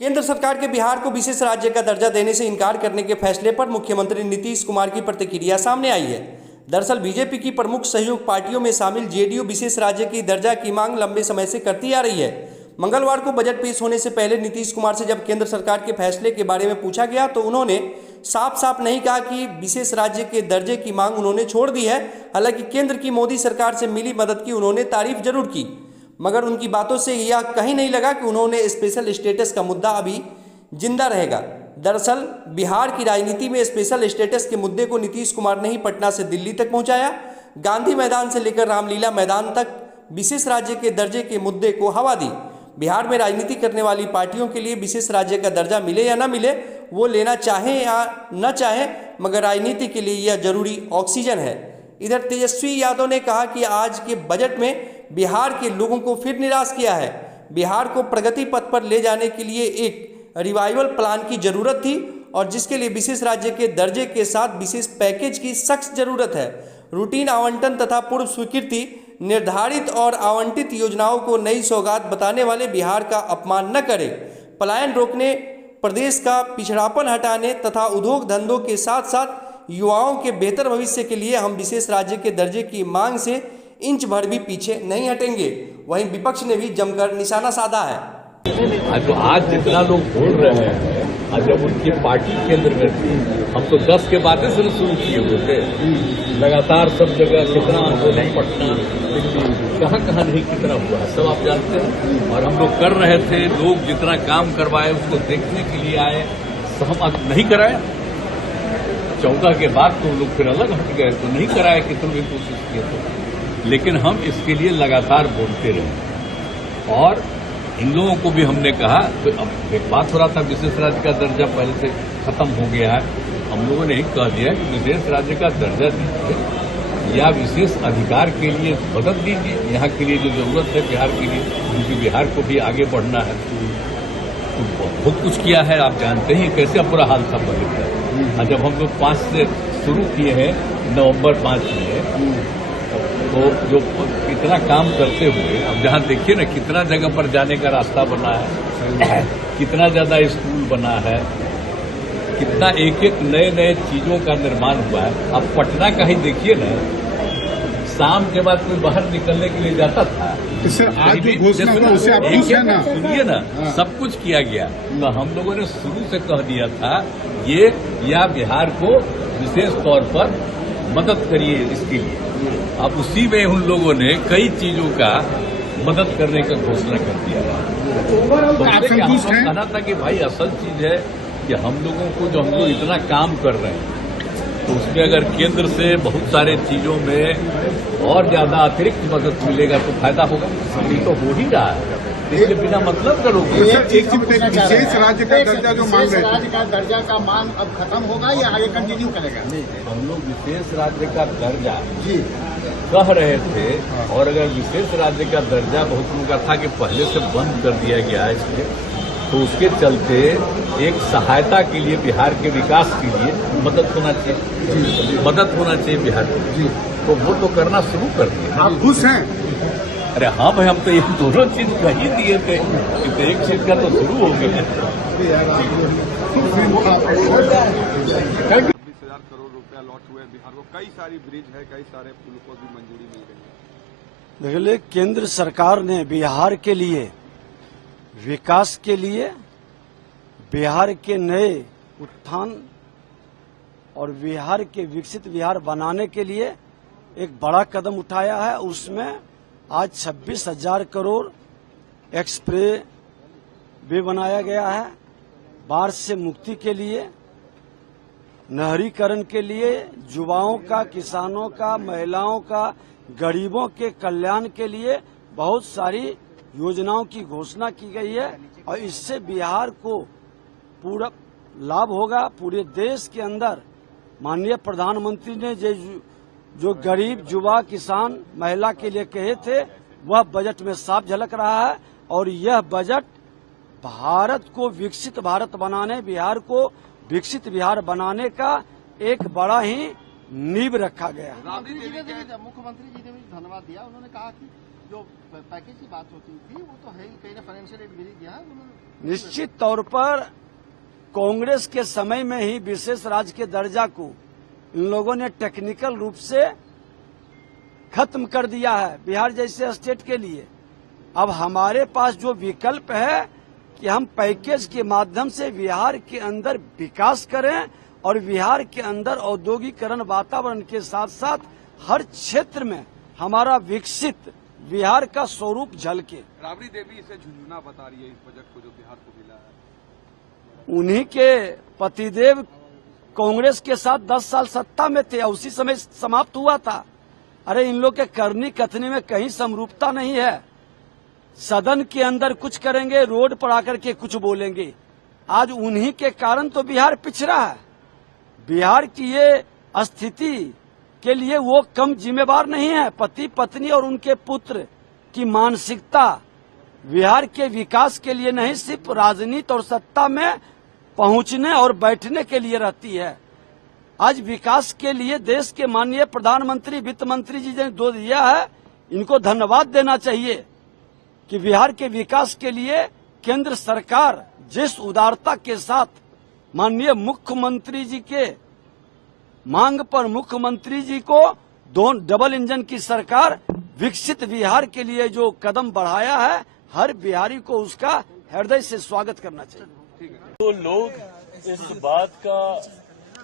केंद्र सरकार के बिहार को विशेष राज्य का दर्जा देने से इनकार करने के फैसले पर मुख्यमंत्री नीतीश कुमार की प्रतिक्रिया सामने आई है। दरअसल बीजेपी की प्रमुख सहयोग पार्टियों में शामिल जेडीयू विशेष राज्य की दर्जा की मांग लंबे समय से करती आ रही है। मंगलवार को बजट पेश होने से पहले नीतीश कुमार से जब केंद्र सरकार के फैसले के बारे में पूछा गया तो उन्होंने साफ साफ नहीं कहा कि विशेष राज्य के दर्जे की मांग उन्होंने छोड़ दी है। हालांकि केंद्र की मोदी सरकार से मिली मदद की उन्होंने तारीफ जरूर की, मगर उनकी बातों से यह कहीं नहीं लगा कि उन्होंने स्पेशल स्टेटस का मुद्दा अभी जिंदा रहेगा। दरअसल बिहार की राजनीति में स्पेशल स्टेटस के मुद्दे को नीतीश कुमार ने ही पटना से दिल्ली तक पहुंचाया। गांधी मैदान से लेकर रामलीला मैदान तक विशेष राज्य के दर्जे के मुद्दे को हवा दी। बिहार में राजनीति करने वाली पार्टियों के लिए विशेष राज्य का दर्जा मिले या न मिले, वो लेना चाहें या न चाहें, मगर राजनीति के लिए यह जरूरी ऑक्सीजन है। इधर तेजस्वी यादव ने कहा कि आज के बजट में बिहार के लोगों को फिर निराश किया है। बिहार को प्रगति पथ पर ले जाने के लिए एक रिवाइवल प्लान की जरूरत थी और जिसके लिए विशेष राज्य के दर्जे के साथ विशेष पैकेज की सख्त जरूरत है। रूटीन आवंटन तथा पूर्व स्वीकृति, निर्धारित और आवंटित योजनाओं को नई सौगात बताने वाले बिहार का अपमान न करें। पलायन रोकने, प्रदेश का पिछड़ापन हटाने तथा उद्योग धंधों के साथ साथ युवाओं के बेहतर भविष्य के लिए हम विशेष राज्य के दर्जे की मांग से इंच भर भी पीछे नहीं हटेंगे। वहीं विपक्ष ने भी जमकर निशाना साधा है। आज जितना लोग बोल रहे हैं, आज जब उनकी पार्टी केंद्र में थी, हम तो 10 के बाद से शुरू किए हुए थे। लगातार सब जगह कितना आंदोलन, पटना, कहाँ कहाँ नहीं कितना हुआ है सब आप जानते हैं। और हम लोग कर रहे थे, लोग जितना काम करवाए उसको देखने के लिए आए, तो हम नहीं कराए। 14 के बाद तो लोग फिर अलग हट गए, तो नहीं कराए, कितनी भी कोशिश किए थे। लेकिन हम इसके लिए लगातार बोलते रहे और इन लोगों को भी हमने कहा। तो अब एक बात हो रहा था, विशेष राज्य का दर्जा पहले से खत्म हो गया है। हम लोगों ने ही कह दिया कि विशेष राज्य का दर्जा दीजिए या विशेष अधिकार के लिए मदद दीजिए, यहाँ के लिए जो जरूरत है बिहार के लिए, क्योंकि बिहार को भी आगे बढ़ना है। तो बहुत कुछ किया है, आप जानते हैं कैसे बुरा हाल था बजट का। जब हम लोग 5 से शुरू किए हैं, नवंबर 5 में, तो जो इतना काम करते हुए अब जहाँ देखिए ना कितना जगह पर जाने का रास्ता बना है, कितना ज्यादा स्कूल बना है, कितना एक एक नए नए चीजों का निर्माण हुआ है। अब पटना का ही देखिए ना, शाम के बाद कोई बाहर निकलने के लिए जाता था। आज जो घोषणा हुआ उससे आप खुश हैं ना? सुनिए ना, सब कुछ किया गया। तो हम लोगों ने शुरू से कह दिया था ये या बिहार को विशेष तौर पर मदद करिए इसके लिए। अब उसी में उन लोगों ने कई चीजों का मदद करने का घोषणा कर दिया। तो आप संतुष्ट हैं? कहना था कि भाई असल चीज है कि हम लोगों को जो हम लोग इतना काम कर रहे हैं, तो उसमें अगर केंद्र से बहुत सारे चीजों में और ज्यादा अतिरिक्त मदद मिलेगा तो फायदा होगा। ये तो हो ही रहा है, इसलिए बिना मतलब का लोग विशेष राज्य का दर्जा जो मांग रहे थे, राज्य का दर्जा का मांग अब खत्म होगा या आगे कंटिन्यू करेगा? हम लोग विशेष राज्य का दर्जा कह रहे थे, और अगर विशेष राज्य का दर्जा बहुत लोगों का था कि पहले से बंद कर दिया गया है इसलिए, तो उसके चलते एक सहायता के लिए बिहार के विकास के लिए मदद होना चाहिए बिहार को। तो वो तो करना शुरू कर दिया। आप खुश हैं? अरे हाँ भाई, हम तो ये दोनों चीज कह ही दिए थे कि तो एक चीज का तो शुरू हो गया। 26,000 करोड़ रुपया लौट हुए बिहार को। कई सारी ब्रिज है, कई सारे पुल को भी मंजूरी मिल गई है। देखिए, केंद्र सरकार ने बिहार के लिए, विकास के लिए, बिहार के नए उत्थान और बिहार के विकसित बिहार बनाने के लिए एक बड़ा कदम उठाया है। उसमें आज 26,000 करोड़ एक्सप्रेस वे बनाया गया है। बाढ़ से मुक्ति के लिए, नहरीकरण के लिए, युवाओं का, किसानों का, महिलाओं का, गरीबों के कल्याण के लिए बहुत सारी योजनाओं की घोषणा की गई है और इससे बिहार को पूरा लाभ होगा। पूरे देश के अंदर माननीय प्रधानमंत्री ने जो गरीब, युवा, किसान, महिला के लिए कहे थे, वह बजट में साफ झलक रहा है। और यह बजट भारत को विकसित भारत बनाने, बिहार को विकसित बिहार बनाने का एक बड़ा ही नींव रखा गया है। मुख्यमंत्री जी ने भी धन्यवाद दिया। उन्होंने कहा कि जो पैकेज की बात होती थी वो तो है ही, कहीं ना फाइनेंशियल एड भी दिया है उन्होंने। निश्चित तौर पर कांग्रेस के समय में ही विशेष राज्य के दर्जा को इन लोगों ने टेक्निकल रूप से खत्म कर दिया है बिहार जैसे स्टेट के लिए। अब हमारे पास जो विकल्प है कि हम पैकेज के माध्यम से बिहार के अंदर विकास करें और बिहार के अंदर औद्योगिकरण वातावरण के साथ साथ हर क्षेत्र में हमारा विकसित बिहार का स्वरूप झलके। राबड़ी देवी इसे झुंझुना बता रही है इस बजट को जो बिहार को मिला है। उन्हीं के पतिदेव कांग्रेस के साथ 10 साल सत्ता में थे, उसी समय समाप्त हुआ था। अरे इन लोग के करनी कथनी में कहीं समरूपता नहीं है। सदन के अंदर कुछ करेंगे, रोड पर आकर के कुछ बोलेंगे। आज उन्हीं के कारण तो बिहार पिछड़ा है। बिहार की ये स्थिति के लिए वो कम जिम्मेवार नहीं है। पति पत्नी और उनके पुत्र की मानसिकता बिहार के विकास के लिए नहीं, सिर्फ राजनीति और सत्ता में पहुंचने और बैठने के लिए रहती है। आज विकास के लिए देश के माननीय प्रधानमंत्री, वित्त मंत्री जी ने जो दिया है, इनको धन्यवाद देना चाहिए कि बिहार के विकास के लिए केंद्र सरकार जिस उदारता के साथ माननीय मुख्यमंत्री जी के मांग पर मुख्यमंत्री जी को डबल इंजन की सरकार विकसित बिहार के लिए जो कदम बढ़ाया है, हर बिहारी को उसका हृदय से स्वागत करना चाहिए। तो लोग इस बात का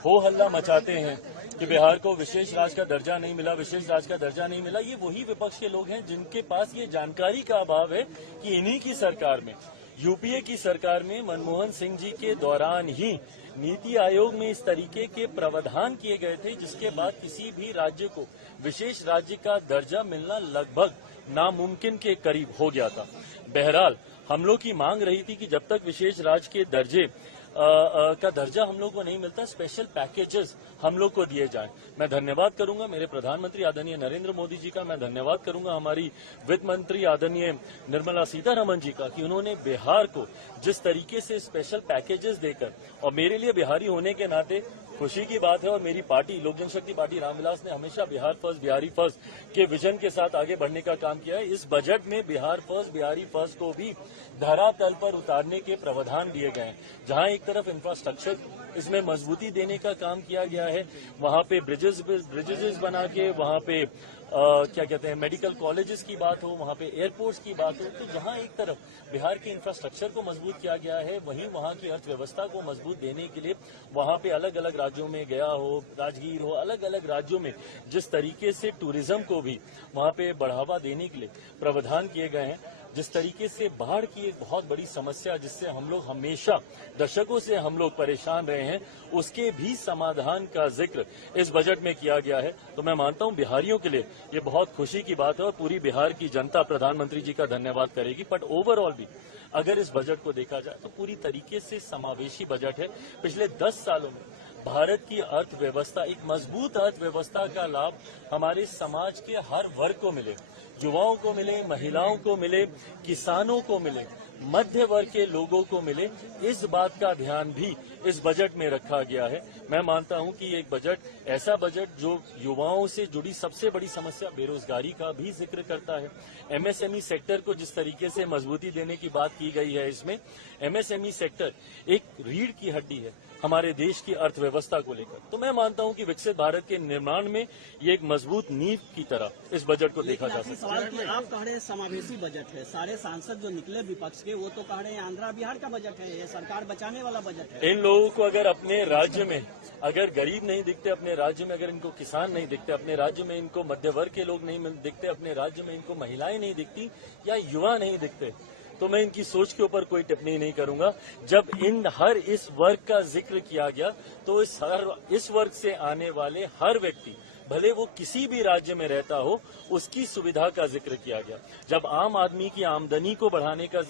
हो हल्ला मचाते हैं कि बिहार को विशेष राज्य का दर्जा नहीं मिला, विशेष राज्य का दर्जा नहीं मिला। ये वही विपक्ष के लोग हैं जिनके पास ये जानकारी का अभाव है कि इन्हीं की सरकार में, यूपीए की सरकार में मनमोहन सिंह जी के दौरान ही नीति आयोग में इस तरीके के प्रावधान किए गए थे जिसके बाद किसी भी राज्य को विशेष राज्य का दर्जा मिलना लगभग नामुमकिन के करीब हो गया था। बहरहाल हम लोग की मांग रही थी कि जब तक विशेष राज्य के दर्जे का दर्जा हम लोग को नहीं मिलता, स्पेशल पैकेजेस हम लोग को दिए जाएं। मैं धन्यवाद करूंगा मेरे प्रधानमंत्री आदरणीय नरेंद्र मोदी जी का, मैं धन्यवाद करूंगा हमारी वित्त मंत्री आदरणीय निर्मला सीतारमण जी का कि उन्होंने बिहार को जिस तरीके से स्पेशल पैकेजेस देकर, और मेरे लिए बिहारी होने के नाते खुशी की बात है और मेरी पार्टी लोक जनशक्ति पार्टी रामविलास ने हमेशा बिहार फर्स्ट बिहारी फर्स्ट के विजन के साथ आगे बढ़ने का काम किया है। इस बजट में बिहार फर्स्ट बिहारी फर्स्ट को भी धरातल पर उतारने के प्रावधान दिए गए हैं। जहां एक तरफ इंफ्रास्ट्रक्चर इसमें मजबूती देने का काम किया गया है, वहां पे ब्रिजेस बना के, वहां पे क्या कहते हैं मेडिकल कॉलेजेस की बात हो, वहां पे एयरपोर्ट्स की बात हो, तो जहां एक तरफ बिहार के इंफ्रास्ट्रक्चर को मजबूत किया गया है, वहीं वहां की अर्थव्यवस्था को मजबूत देने के लिए वहां पे अलग अलग राज्यों में गया हो, राजगीर हो, अलग अलग राज्यों में जिस तरीके से टूरिज्म को भी वहां पे बढ़ावा देने के लिए प्रावधान किए गए हैं, जिस तरीके से बाढ़ की एक बहुत बड़ी समस्या जिससे हम लोग हमेशा दशकों से हम लोग परेशान रहे हैं, उसके भी समाधान का जिक्र इस बजट में किया गया है। तो मैं मानता हूं बिहारियों के लिए ये बहुत खुशी की बात है और पूरी बिहार की जनता प्रधानमंत्री जी का धन्यवाद करेगी। बट ओवरऑल भी अगर इस बजट को देखा जाए तो पूरी तरीके से समावेशी बजट है। पिछले 10 सालों में भारत की अर्थव्यवस्था, एक मजबूत अर्थव्यवस्था का लाभ हमारे समाज के हर वर्ग को मिले, युवाओं को मिले, महिलाओं को मिले, किसानों को मिले, मध्य वर्ग के लोगों को मिले, इस बात का ध्यान भी इस बजट में रखा गया है। मैं मानता हूं कि एक बजट ऐसा बजट जो युवाओं से जुड़ी सबसे बड़ी समस्या बेरोजगारी का भी जिक्र करता है। एमएसएमई सेक्टर को जिस तरीके से मजबूती देने की बात की गई है, इसमें एमएसएमई सेक्टर एक रीढ़ की हड्डी है हमारे देश की अर्थव्यवस्था को लेकर। तो मैं मानता हूं कि विकसित भारत के निर्माण में ये एक मजबूत नींव की तरह इस बजट को देखा जा सकता है। कि आप कह रहे हैं समावेशी बजट है, सारे सांसद जो निकले विपक्ष के वो तो कह रहे हैं आंध्रा बिहार का बजट है, ये सरकार बचाने वाला बजट है। इन लोगों को अगर अपने राज्य में अगर गरीब नहीं दिखते, अपने राज्य में अगर इनको किसान नहीं दिखते, अपने राज्य में इनको मध्य वर्ग के लोग नहीं दिखते, अपने राज्य में इनको महिलाएं नहीं दिखती या युवा नहीं दिखते, तो मैं इनकी सोच के ऊपर कोई टिप्पणी नहीं करूंगा। जब इन हर इस वर्ग का जिक्र किया गया तो इस वर्ग से आने वाले हर व्यक्ति, भले वो किसी भी राज्य में रहता हो, उसकी सुविधा का जिक्र किया गया। जब आम आदमी की आमदनी को बढ़ाने का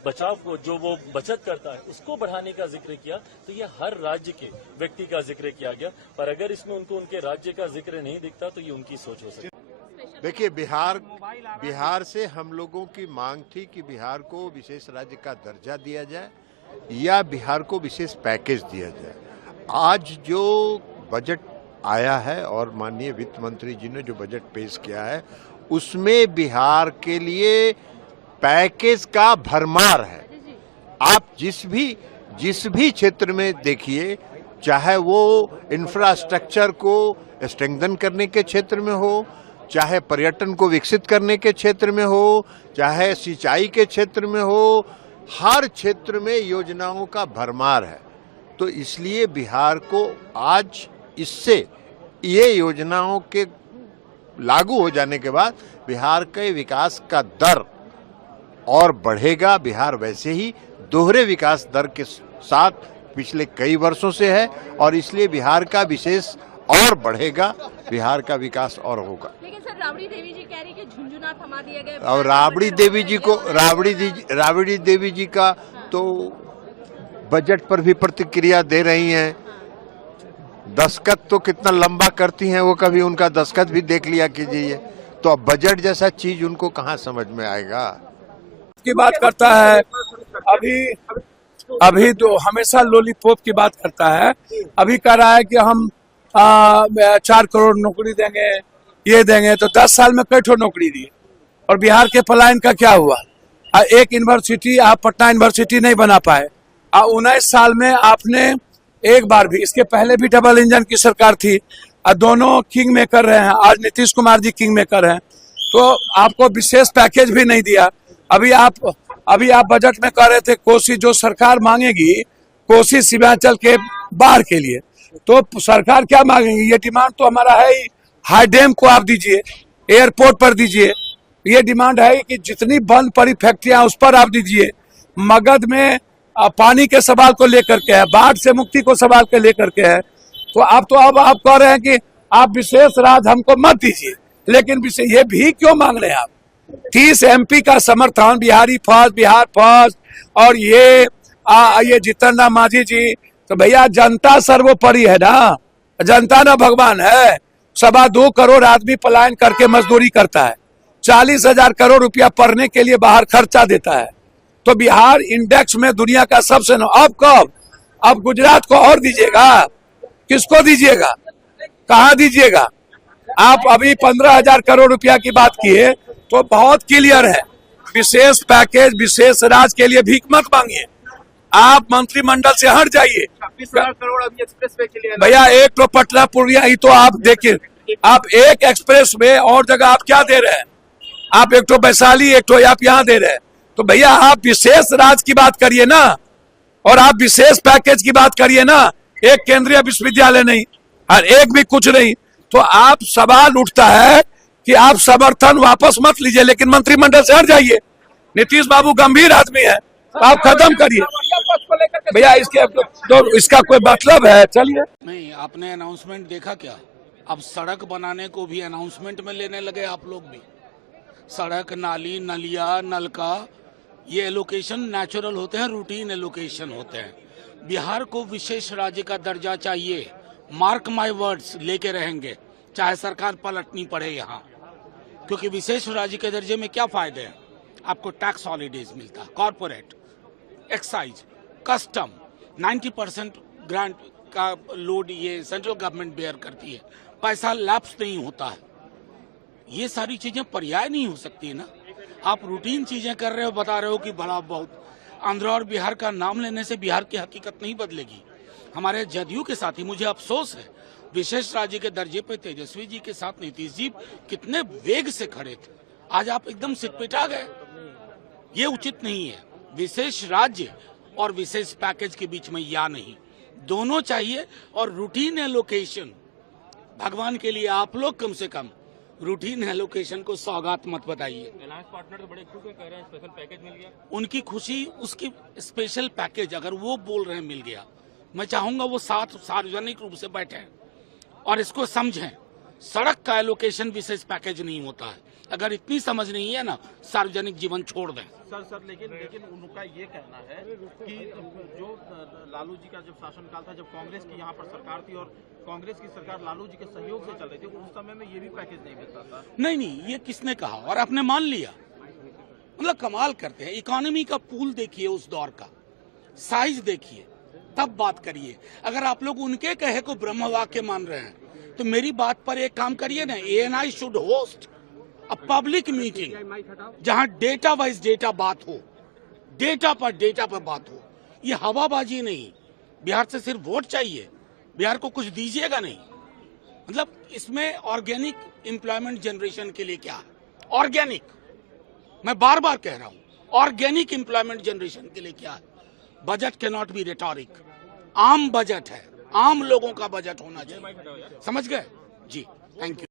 बचाव को जो वो बचत करता है उसको बढ़ाने का जिक्र किया, तो ये हर राज्य के व्यक्ति का जिक्र किया गया। पर अगर इसमें उनको उनके राज्य का जिक्र नहीं दिखता तो ये उनकी सोच हो सकती है। देखिए, बिहार से हम लोगों की मांग थी कि बिहार को विशेष राज्य का दर्जा दिया जाए या बिहार को विशेष पैकेज दिया जाए। आज जो बजट आया है और माननीय वित्त मंत्री जी ने जो बजट पेश किया है उसमें बिहार के लिए पैकेज का भरमार है। आप जिस भी क्षेत्र में देखिए, चाहे वो इंफ्रास्ट्रक्चर को स्ट्रेंथन करने के क्षेत्र में हो, चाहे पर्यटन को विकसित करने के क्षेत्र में हो, चाहे सिंचाई के क्षेत्र में हो, हर क्षेत्र में योजनाओं का भरमार है। तो इसलिए बिहार को आज इससे ये योजनाओं के लागू हो जाने के बाद बिहार के विकास का दर और बढ़ेगा। बिहार वैसे ही दोहरे विकास दर के साथ पिछले कई वर्षों से है और इसलिए बिहार का विशेष और बढ़ेगा, बिहार का विकास और होगा। लेकिन सर, राबड़ी देवी जी कह रही कि झुंझुना थमा दिए गए, और राबड़ी देवी जी का तो बजट पर भी प्रतिक्रिया दे रही हैं। दस्तखत तो कितना लंबा करती हैं, वो कभी उनका दस्तखत भी देख लिया कीजिए। तो अब बजट जैसा चीज उनको कहाँ समझ में आएगा। की बात करता है, अभी तो हमेशा लॉलीपॉप की बात करता है। अभी कह रहा है कि हम 4 करोड़ नौकरी देंगे, ये देंगे, तो 10 साल में कई ठो नौकरी दी। और बिहार के पलायन का क्या हुआ? एक यूनिवर्सिटी आप पटना यूनिवर्सिटी नहीं बना पाए। 19 साल में आपने एक बार भी, इसके पहले भी डबल इंजन की सरकार थी, दोनों किंग मेकर रहे हैं। आज नीतीश कुमार जी किंग मेकर हैं, तो आपको विशेष पैकेज भी नहीं दिया। अभी आप बजट में कह रहे थे कोसी जो सरकार मांगेगी, कोसी सीमांचल के बाढ़ के लिए, तो सरकार क्या मांगेगी? ये डिमांड तो हमारा है ही, हाई डैम को आप दीजिए, एयरपोर्ट पर दीजिए। ये डिमांड है कि जितनी बंद पड़ी फैक्ट्रियां उस पर आप दीजिए। मगध में पानी के सवाल को लेकर के है, बाढ़ से मुक्ति को सवाल के लेकर के है। तो अब आप कह रहे हैं कि आप विशेष राज हमको मत दीजिए, लेकिन ये भी क्यों मांग रहे हैं आप? 30 MP का समर्थन, बिहारी फर्स्ट, बिहार फर्स्ट, और ये जीतन राम मांझी जी, तो भैया जनता सर्वोपरि है ना, जनता ना भगवान है। 2.25 करोड़ आदमी पलायन करके मजदूरी करता है, 40,000 करोड़ रुपया पढ़ने के लिए बाहर खर्चा देता है। तो बिहार इंडेक्स में दुनिया का सबसे अब कब? अब गुजरात को और दीजिएगा? किसको दीजिएगा? कहाँ दीजिएगा? आप अभी 15,000 करोड़ रुपया की बात किए, तो बहुत क्लियर है। विशेष पैकेज, विशेष राज के लिए भीख मत मांगिए, आप मंत्रिमंडल से हट जाइए। 26,000 करोड़ अभी एक्सप्रेस वे के लिए भैया, एक तो पटना पूर्णिया ही तो आप देखिए, आप एक एक्सप्रेस वे और जगह आप क्या दे रहे हैं? आप एक तो वैशाली, एक तो आप यहाँ दे रहे हैं। तो भैया आप विशेष राज की बात करिए ना, और आप विशेष पैकेज की बात करिए ना। एक केंद्रीय विश्वविद्यालय नहीं और एक भी कुछ नहीं, तो आप सवाल उठता है कि आप समर्थन वापस मत लीजिए, लेकिन मंत्रिमंडल से हट जाइए। नीतीश बाबू गंभीर आदमी है, आप खत्म करिए भैया, इसका कोई मतलब है? चलिए। नहीं, आपने अनाउंसमेंट देखा क्या? अब सड़क बनाने को भी अनाउंसमेंट में लेने लगे आप लोग भी। सड़क, नाली, नलिया, नलका, ये एलोकेशन नेचुरल होते हैं, रूटीन एलोकेशन होते हैं। बिहार को विशेष राज्य का दर्जा चाहिए, मार्क माय वर्ड्स, लेके रहेंगे, चाहे सरकार पलटनी पड़े यहाँ। क्योंकि विशेष राज्य के दर्जे में क्या फायदे हैं? आपको टैक्स हॉलीडेज मिलता है, कॉर्पोरेट, एक्साइज, कस्टम, 90% ग्रांट का लोड ये सेंट्रल गवर्नमेंट बेयर करती है, पैसा लैप्स नहीं होता है। ये सारी चीजें पर्याय नहीं हो सकती ना। आप रूटीन चीजें कर रहे हो, बता रहे हो कि बड़ा बहुत। आंध्र और बिहार का नाम लेने से बिहार की हकीकत नहीं बदलेगी। हमारे जदयू के साथ ही मुझे अफसोस है, विशेष राज्य के दर्जे पे तेजस्वी जी के साथ नीतीश जी कितने वेग से खड़े थे, आज आप एकदम सिटपिटा गए। ये उचित नहीं है। विशेष राज्य और विशेष पैकेज के बीच में या नहीं, दोनों चाहिए। और रूटीन एलोकेशन, भगवान के लिए आप लोग कम से कम रूटीन एलोकेशन को सौगात मत बताइए। पार्टनर तो बड़े खुश कह रहे हैं स्पेशल पैकेज मिल गया। उनकी खुशी, उसकी स्पेशल पैकेज अगर वो बोल रहे हैं मिल गया, मैं चाहूंगा वो साथ सार्वजनिक रूप से बैठे और इसको समझें। सड़क का एलोकेशन विशेष पैकेज नहीं होता है। अगर इतनी समझ नहीं है ना, सार्वजनिक जीवन छोड़ दें। सर लेकिन उनका ये कहना है कि जो लालू जी का जब शासनकाल था, जब कांग्रेस की यहाँ पर सरकार थी और कांग्रेस की सरकार लालू जी के सहयोग से चल रही थी, उस समय में ये भी पैकेज नहीं मिलता था। नहीं, ये किसने कहा और आपने मान लिया? मतलब कमाल करते हैं। इकोनॉमी का पूल देखिए, उस दौर का साइज देखिए, तब बात करिए। अगर आप लोग उनके कहे को ब्रह्म वाक्य मान रहे हैं, तो मेरी बात पर एक काम करिए ना, ANI should host a public meeting जहां डेटा वाइज डेटा बात हो, डेटा पर बात हो, ये हवाबाजी नहीं। बिहार से सिर्फ वोट चाहिए, बिहार को कुछ दीजिएगा नहीं। मतलब इसमें ऑर्गेनिक एम्प्लॉयमेंट जनरेशन के लिए क्या है? ऑर्गेनिक, मैं बार बार कह रहा हूं, ऑर्गेनिक एम्प्लॉयमेंट जनरेशन के लिए क्या है? Budget can not be rhetoric, आम बजट है, आम लोगों का बजट होना चाहिए। समझ गए जी? Thank you.